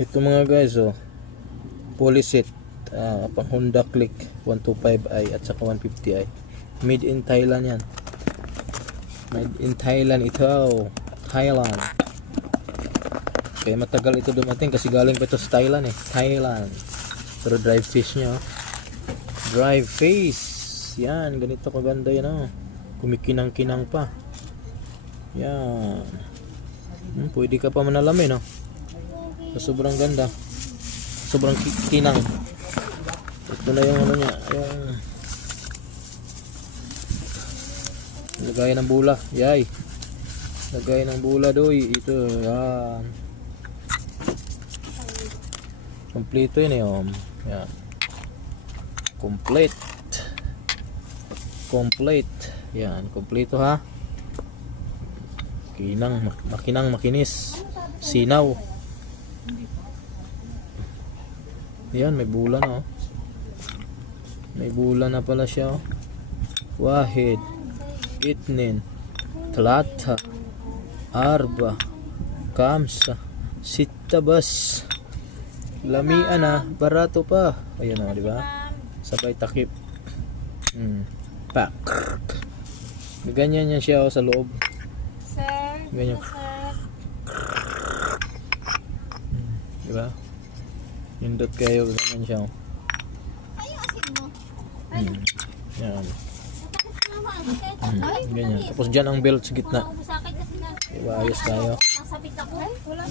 Ito mga guys, oh, Polisit, pang Honda Click 125i at saka 150i. Made in Thailand yan. Made in Thailand ito. Thailand. Kaya matagal ito dumating kasi galing pa ito sa Thailand eh. Thailand. Pero drive fish nya, oh. Drive face. Yan, ganito kaganda yan, oh. Kumikinang-kinang pa. Yan. Pwede ka pa manalamin, oh. Sobrang ganda. Sobrang kinang. Ito na yung ano niya, yung lagay ng bula. Yay. Lagay ng bula doy. Ito, yan. Kompleto yun eh, yan. Complete. Complete. Yan, kompleto ha. Makinang, makinis. Sinaw. Yan, may bula na, oh. May bula na pala siya, oh. Wahid, itnin, talata, arba, kamsa, sitabas, lamian na, barato pa. Ayun, oh, di ba? Sabay takip. Pak. Ganyan yan siya, oh, sa loob. Sir, Ganyan. sir. Di ba? Nindot kayo, ganyan siya, oh. Yan. Ganyan. Tapos dyan ang belt sa gitna. Diba, ayos tayo. Nasabit ako. Wala